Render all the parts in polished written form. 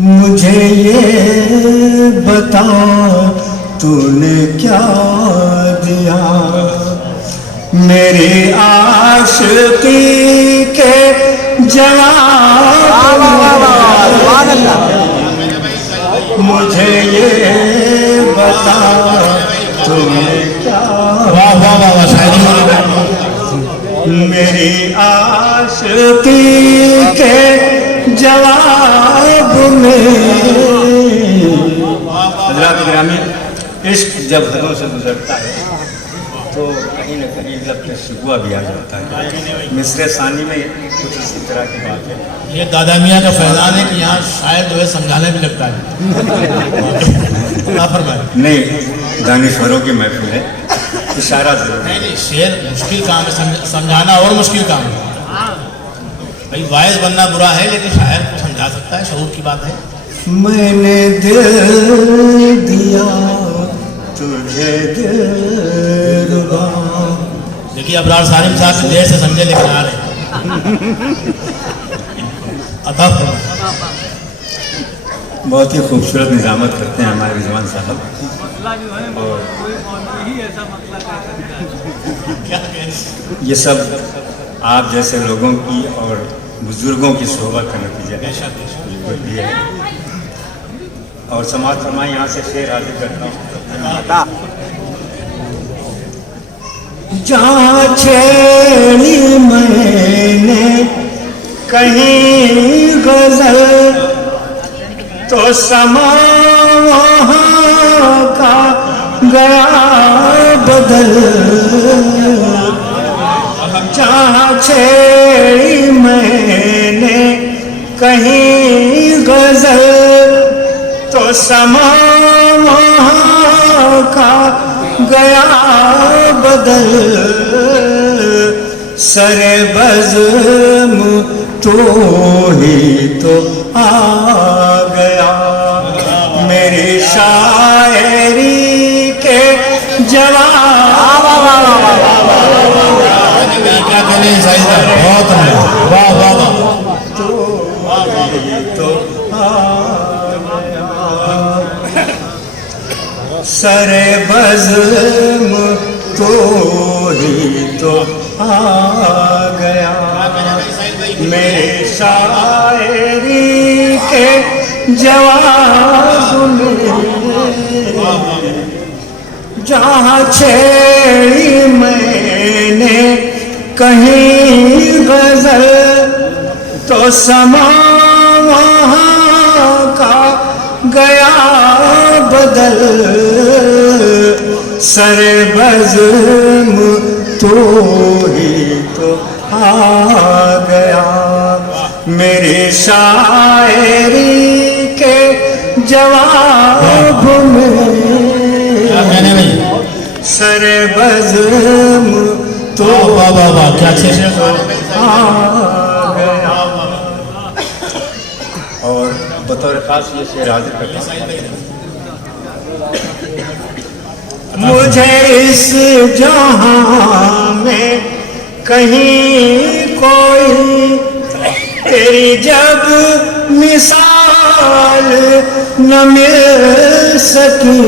مجھے یہ بتا تو نے کیا دیا میری عاشقی کے جواب مجھے یہ بتا تو نے کیا میری عاشقی کے جواب میں حضرات گرامی عشق جب حدوں سے گزرتا ہے تو کہیں نہ کہیں لب پہ شکوہ بھی آ جاتا ہے. مصرع ثانی میں کچھ اسی طرح کی بات ہے. یہ دادا میاں کا فیضان ہے کہ یہاں شاید جو ہے سمجھانے بھی لگتا ہے. نہیں دانشوروں کی محفل ہے اشارہ ضرور. نہیں شعر مشکل کام ہے سمجھانا اور مشکل کام ہے. بھائی واعظ بننا برا ہے لیکن شاعر کو سمجھا سکتا ہے شعور کی بات ہے. میں نے دل دیا تجھے دلربا. دیکھیے ابرار سالم صاحب دیر سے سمجھے لیکن آ رہے عطا فرمائے. بہت ہی خوبصورت نظامت کرتے ہیں ہمارے رضوان صاحب. اور یہ سب آپ جیسے لوگوں کی اور بزرگوں کی صحبت کا نتیجہ ہے. بالکل بھی ہے. اور سماعت فرمائیں یہاں سے شعر حاضر کرتا ہوں. جہاں چھیڑی میں نے کہیں غزل تو سما وہاں کا گیا بدل. جہاں چھیڑی میں نے کہیں غزل تو سما وہاں کا گیا بدل. سر بزم تو ہی تو آ گیا میری شاعری کے جواب. کیا کہنے بہت واہ واہ واہ. سر بزم تو ہی تو آ گیا میرے شاعری کے جواب میں. جہاں چھیڑی میں نے کہیں غزل تو سما وہاں کا گیا بدل. سر بزم تو ہی تو آ گیا میری شاعری کے جواب میں. سر بزم تو کیا آ گیا. اور بطور خاص یہ شعر حاضر کرتا ہوں. مجھے اس جہاں میں کہیں کوئی تیری جب مثال نہ مل سکی.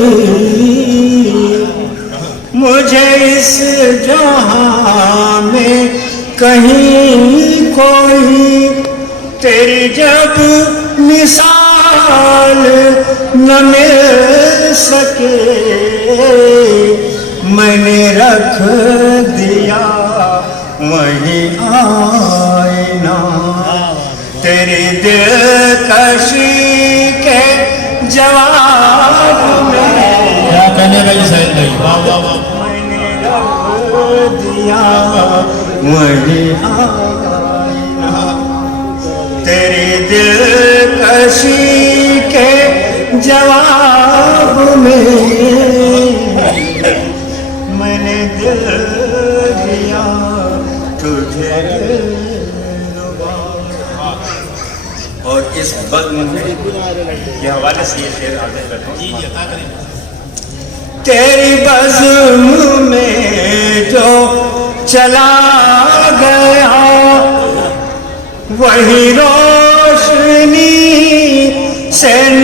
مجھے اس جہاں میں کہیں کوئی تیری جب مثال نہ مل سکے. میں نے رکھ دیا وہیں آئینہ تیری دلکشی کے جواب میں. کیا کہنے بھائی سعید بھائی واہ واہ واہ. میں نے رکھ دیا وہیں آئینہ تیری دلکشی کے جواب میں. میں نے دل دیا تجھے دلربا. اور اس بزم کے حوالے سے یہ شعر حاضر کرتا ہوں. تیری بزم میں جو چلا گیا وہی روشنی سے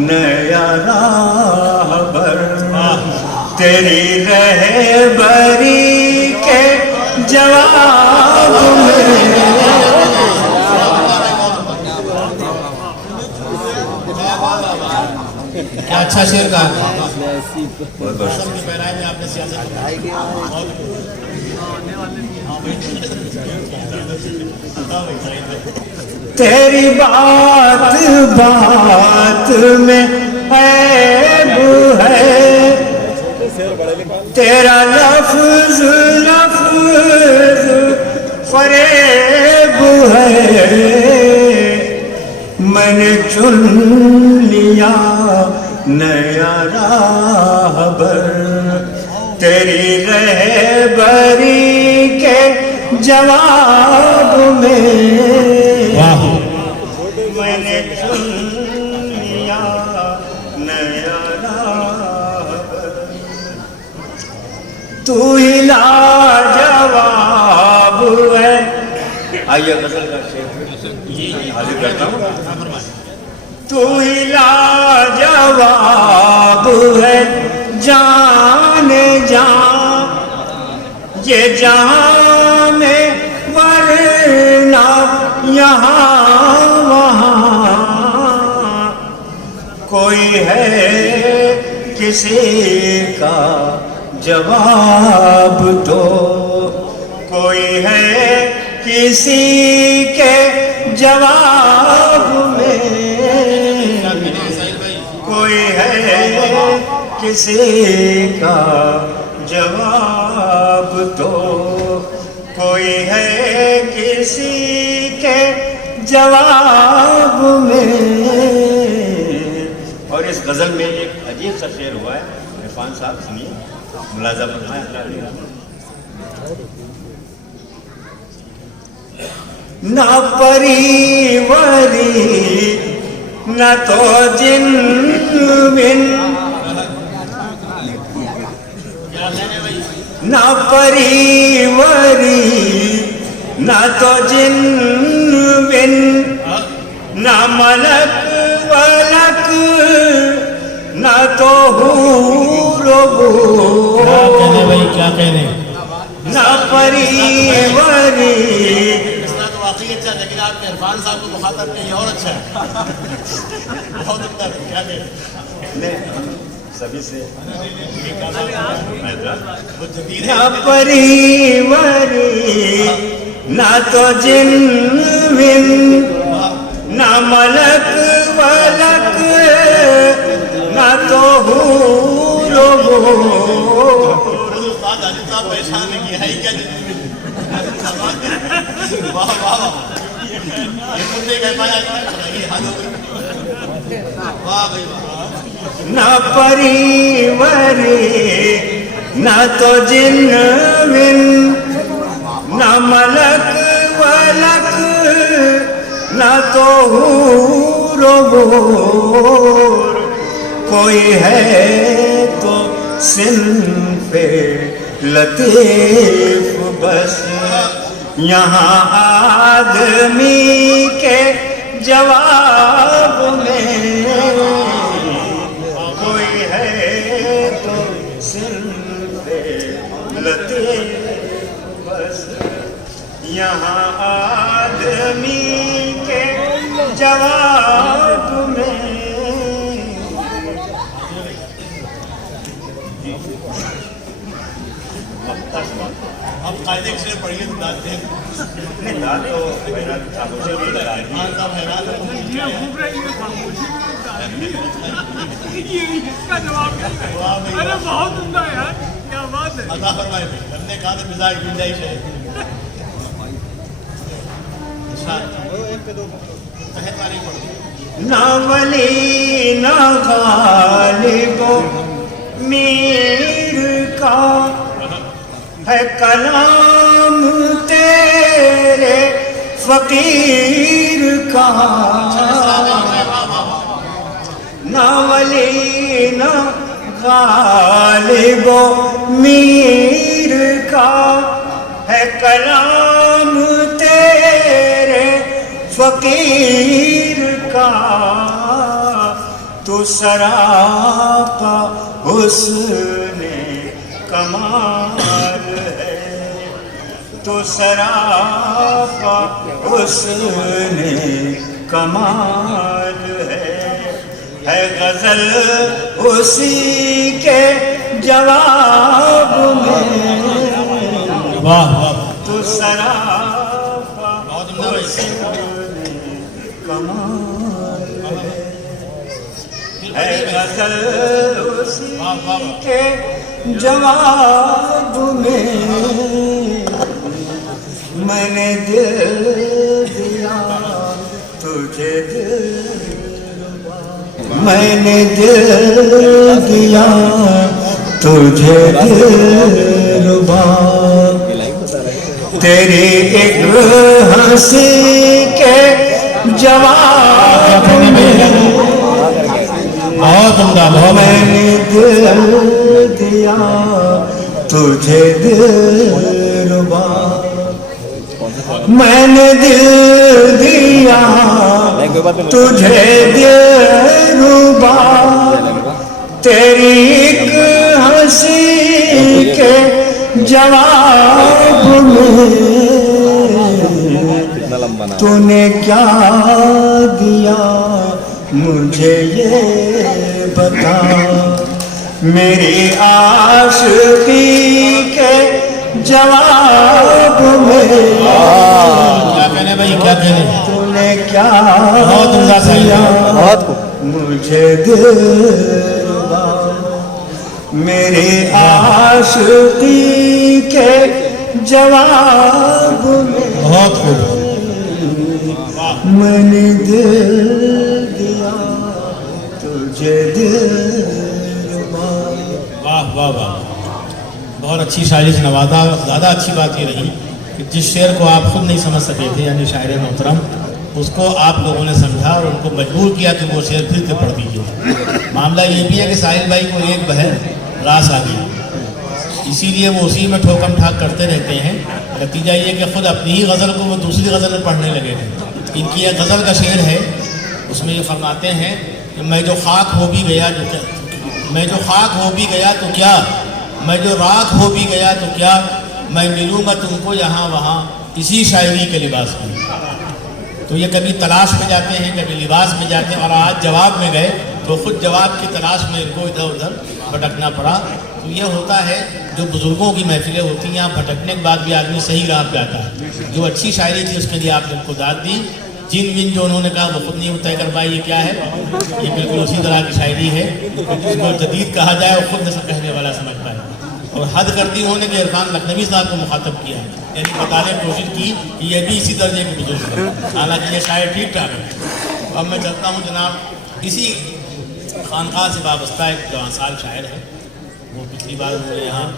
نیا راہبر تیری رہبری کے جواب میں کیا اچھا شعر کہا بہت بہت آپ نے سیاست تیری بات بات میں عیب ہے تیرا لفظ لفظ فریب ہے میں نے چن لیا نیا راہبر تیری رہبری کے جواب میں میں نے چن لیا نیا راہبر تو ہی لاجواب ہے آئیے غزل کا شعر حاضر کرتا ہوں تو ہی لاجواب ہے جان جان یہ جہاں میں ورنہ یہاں وہاں کوئی ہے کسی کا جواب دو کوئی ہے کسی کے جواب میں کوئی ہے کسی کا جواب دو کوئی ہے کسی کے جواب میں اور اس غزل میں ایک عجیب سا شعر ہوا ہے عرفان صاحب سنیے ملاحظہ فرمائیں نہ پریوری نہ تو جن بن نہ پریوری نہ تو جن بن نہ ملک ولک نہ تو حور و بو کیا کہنے نہ پریوری واقعی اچھا لیکن آپ نے عرفان صاحب کو مخاطب کہیں اور اچھا ہے بہت اچھا ہے کیا کہتے سبھی سے نہ پریوری نہ تو جن بن نہ ملک ولک نہ تو حور و بو پریشان کی ہے کیا واہ واہ نہ پریوری نہ تو جن بن نہ ملک ولک نہ تو حور و بور کوئی ہے تو صنف لطیف بس یہاں آدمی کے جواب میں کوئی ہے تو صنف لطیف بس یہاں آدمی کے جواب میں اب قاعدے سے پڑھیے تو داد دیں بہت عمدہ یار کیا بات ہے عطا فرمائے ہم نے کہا تو مزاج گنجائش ہے نہ ولی نہ غالب میر کا ہے کلام تیرے فقیر کا نہ ولی نہ غالب میر کا ہے کلام تیرے فقیر کا تو سراپا حسن کمال ہے، تو سراپا حسن کمال ہے غزل اسی کے جواب میں، واہ واہ، تو سراپا حسن کمال ہے غزل اسی کے جواب میں، میں نے دل دیا تجھے دلربا، میں نے دل دیا تجھے دلربا، تیری ایک ہنسی کے جواب میں، بہت عمدہ، بہت میں نے دل دیا تجھے دلربا، میں نے دل دیا تجھے دلربا، تیری ایک ہنسی کے جواب میں، تو نے کیا دیا مجھے یہ بتا، میری عاشقی کے جواب میں، کیا کہنے بھائی، کیا کہنے، تو نے کیا بہت عمدہ دیا بہت مجھے دلربا، میری عاشقی کے جواب میں، بہت خوب، میں نے دل دیا تجھے دلربا۔ واہ واہ واہ، بہت اچھی شاعری سے نوازا۔ زیادہ اچھی بات یہ رہی کہ جس شعر کو آپ خود نہیں سمجھ سکے تھے، یعنی شاعر محترم، اس کو آپ لوگوں نے سمجھا اور ان کو مجبور کیا کہ وہ شعر پھر سے پڑھ دیجیے۔ معاملہ یہ بھی ہے کہ ساحل بھائی کو ایک بہر راس آ گئی، اسی لیے وہ اسی میں ٹھوکم ٹھاک کرتے رہتے ہیں۔ نتیجہ یہ کہ خود اپنی ہی غزل کو وہ دوسری غزل میں پڑھنے لگے تھے۔ ان کی ایک غزل کا شعر ہے، اس میں یہ فرماتے ہیں کہ میں جو خاک ہو بھی گیا تو کیا، میں جو خاک ہو بھی گیا تو کیا، میں جو راکھ ہو بھی گیا تو کیا، میں ملوں گا تم کو یہاں وہاں اسی شاعری کے لباس میں۔ تو یہ کبھی تلاش میں جاتے ہیں، کبھی لباس میں جاتے ہیں، اور آج جواب میں گئے تو خود جواب کی تلاش میں ان کو ادھر ادھر بھٹکنا پڑا۔ تو یہ ہوتا ہے جو بزرگوں کی محفلیں ہوتی ہیں، یہاں بھٹکنے کے بعد بھی آدمی صحیح راہ پہ آتا ہے۔ جو اچھی شاعری تھی اس کے لیے آپ نے ان کو داد دی، جن ون جو انہوں نے کہا وہ خود نہیں طے کر پائی یہ کیا ہے، یہ بالکل اسی طرح کی شاعری ہے۔ جس کو جدید کہا جائے وہ خود نہ کہنے والا سمجھتا ہے، اور حد کر دی انہوں نے کہ عرفان لکھنوی صاحب کو مخاطب کیا، یعنی بتانے کی کوشش کی کہ یہ بھی اسی درجے کے بزرگ ہیں، حالانکہ یہ شاعر ٹھیک ٹھاک ہے۔ اب میں چلتا ہوں جناب، اسی خانقاہ سے وابستہ ایک جوان سال شاعر ہے، وہ پچھلی بار انہوں نے یہاں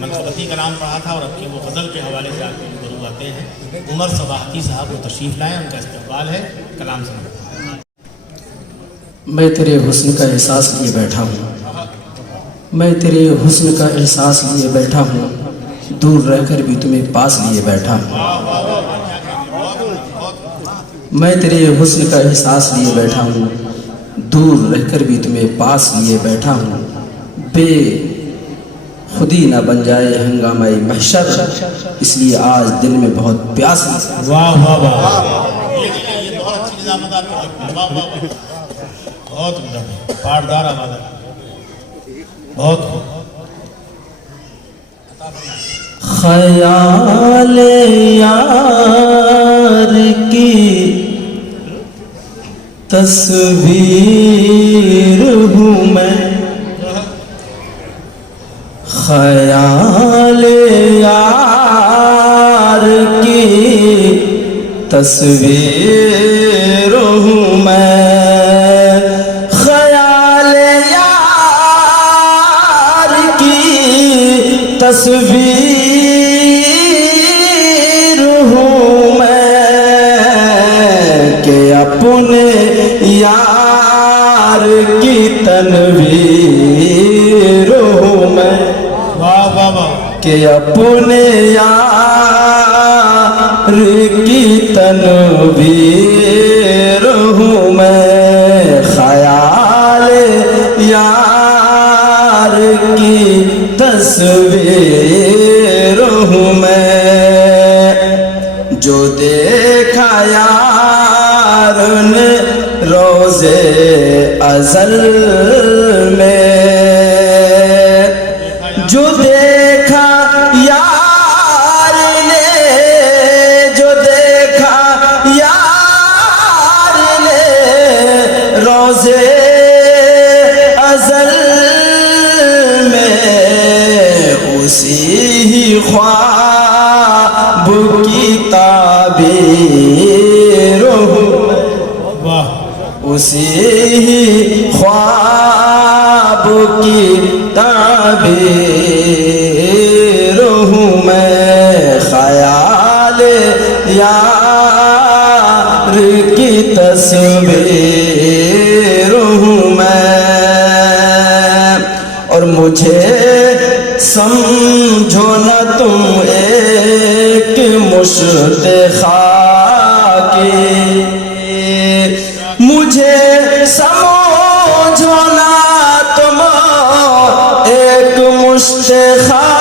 منقبتی کلام پڑھا تھا، اور اب کی وہ غزل کے حوالے سے آپ کو ضرور آتے ہیں۔ عمر صباحتی صاحب وہ تشریف لائیں، ان کا استقبال ہے، کلام سنیں۔ میں تیرے حسن کا احساس لیے بیٹھا ہوں، میں تیرے حسن کا احساس لیے بیٹھا ہوں، دور رہ کر بھی تمہیں پاس لیے بیٹھا ہوں، میں تیرے حسن کا احساس لیے بیٹھا ہوں، دور رہ کر بھی تمہیں پاس لیے بیٹھا ہوں، بے خودی نہ بن جائے ہنگامہ محشر، اس لیے آج دل میں بہت پیاس ہے۔ واہ واہ واہ، یہ بہت اچھی نظامت آپ کو، واہ واہ واہ، بہت عمدہ، پاٹدار آواز ہے، بہت خوب۔ خیال یار کی تصویر ہوں میں، خیال یار کی تصویر ہوں میں، خیال یار کی تصویر ہوں میں، کہ اپنے یار کی تنویر ہوں میں، واہ واہ واہ، کہ اپنے یار کی تنویر ہوں میں، خیال یار کی تصویر ہوں میں، جو دیکھا یار نے روزے ازل میں، جو دیکھا یار نے، جو دیکھا یار نے روزے ازل میں، اسی ہی خواب کی تعبیر ہوں، اسی ہی خواب کی تعبیر ہوں میں، خیال یار کی تصویر ہوں میں، اور مجھے سمجھو نہ تم ایک مشت خاکی، مجھے سمجھو نہ تم ایک مشت خاکی،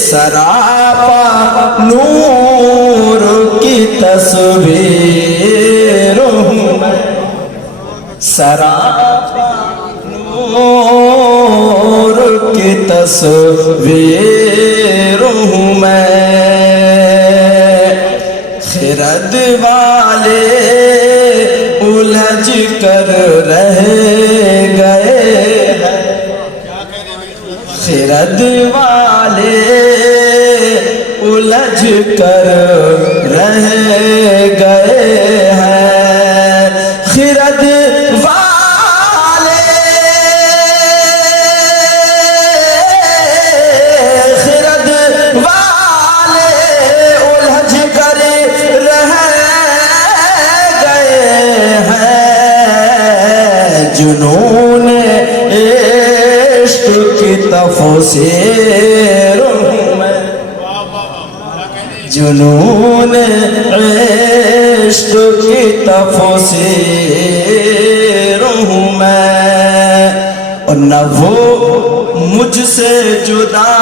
سراپا نور کی تصویر ہوں میں، سراپا نور کی تصویر ہوں میں، خرد والے الجھ کر رہ گئے، خرد والے الجھ کر رہ گئے ہیں، خرد والے، خرد والے الجھ کر رہ گئے ہیں، جنون عشق کی تفسیر ہوں میں، جنون عشق کی تفسیر ہوں میں، اور نہ وہ مجھ سے جدا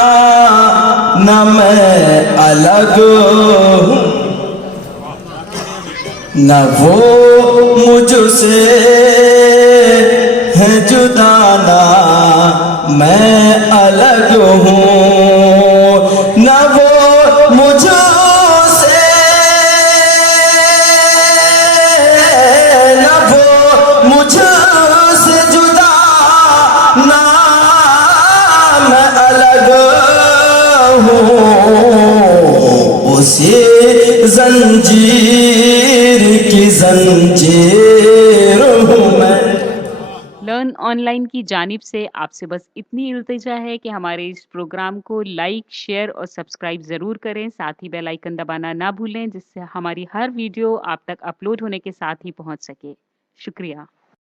نہ میں الگ ہوں، نہ وہ مجھ سے ہے جدا نہ میں الگ ہوں، نہ وہ مجھ سے، نہ وہ مجھ سے جدا نہ میں الگ ہوں، اسی زنجیر کی زنجیر ہوں میں۔ لرن آن لائن کی جانب سے آپ سے بس اتنی التجا ہے کہ ہمارے اس پروگرام کو لائک، شیئر اور سبسکرائب ضرور کریں، ساتھ ہی بیل آئیکن دبانا نہ بھولیں، جس سے ہماری ہر ویڈیو آپ تک اپلوڈ ہونے کے ساتھ ہی پہنچ سکے۔ شکریہ۔